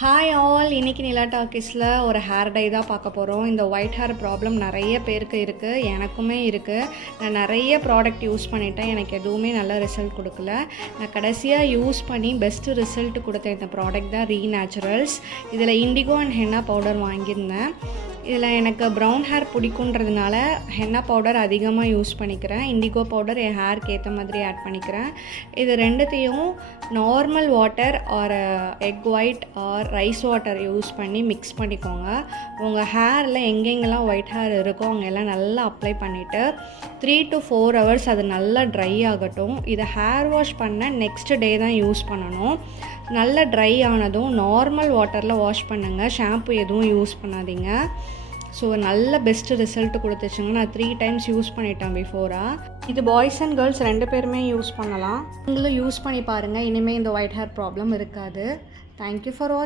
Hi all, இன்றைக்கி நிலா டாக்கீஸில் ஒரு hair dye தான் பார்க்க போகிறோம். இந்த ஒயிட் ஹேர் ப்ராப்ளம் நிறைய பேருக்கு இருக்குது, எனக்குமே இருக்குது. நான் நிறைய ப்ராடக்ட் யூஸ் பண்ணிட்டேன், எனக்கு எதுவுமே நல்ல ரிசல்ட் கொடுக்கல. நான் கடைசியாக யூஸ் பண்ணி பெஸ்ட்டு ரிசல்ட் கொடுத்த இந்த ப்ராடக்ட் தான் ரீ நேச்சுரல்ஸ். இதில் இண்டிகோ அண்ட் ஹென்னா பவுடர் வாங்கியிருந்தேன். இதில் எனக்கு ப்ரௌன் ஹேர் பிடிக்குன்றதுனால ஹென்னா பவுடர் அதிகமாக யூஸ் பண்ணிக்கிறேன். இண்டிகோ பவுடர் என் ஹேருக்கு ஏற்ற மாதிரி ஆட் பண்ணிக்கிறேன். இது ரெண்டுத்தையும் normal water or egg white or rice water use பண்ணி மிக்ஸ் பண்ணிக்கோங்க. உங்கள் ஹேரில் எங்கெங்கெல்லாம் ஒயிட் ஹேர் இருக்கோ அங்கெல்லாம் நல்லா அப்ளை பண்ணிவிட்டு 3 to 4 hours அது நல்லா ட்ரை ஆகட்டும். இதை ஹேர் வாஷ் பண்ண நெக்ஸ்ட் டே தான் யூஸ் பண்ணணும். நல்லா ட்ரை ஆனதும் நார்மல் வாட்டரில் வாஷ் பண்ணுங்கள், ஷாம்பு எதுவும் யூஸ் பண்ணாதீங்க. ஸோ நல்ல பெஸ்ட்டு ரிசல்ட் கொடுத்துச்சுங்க. நான் 3 times யூஸ் பண்ணிட்டேன் பிஃபோராக. இது பாய்ஸ் அண்ட் கேர்ள்ஸ் 2 பேருமே யூஸ் பண்ணலாம். நீங்களும் யூஸ் பண்ணி பாருங்கள், இனிமேல் இந்த ஒயிட் ஹேர் ப்ராப்ளம் இருக்காது. தேங்க்யூ ஃபார் வாட்சிங்.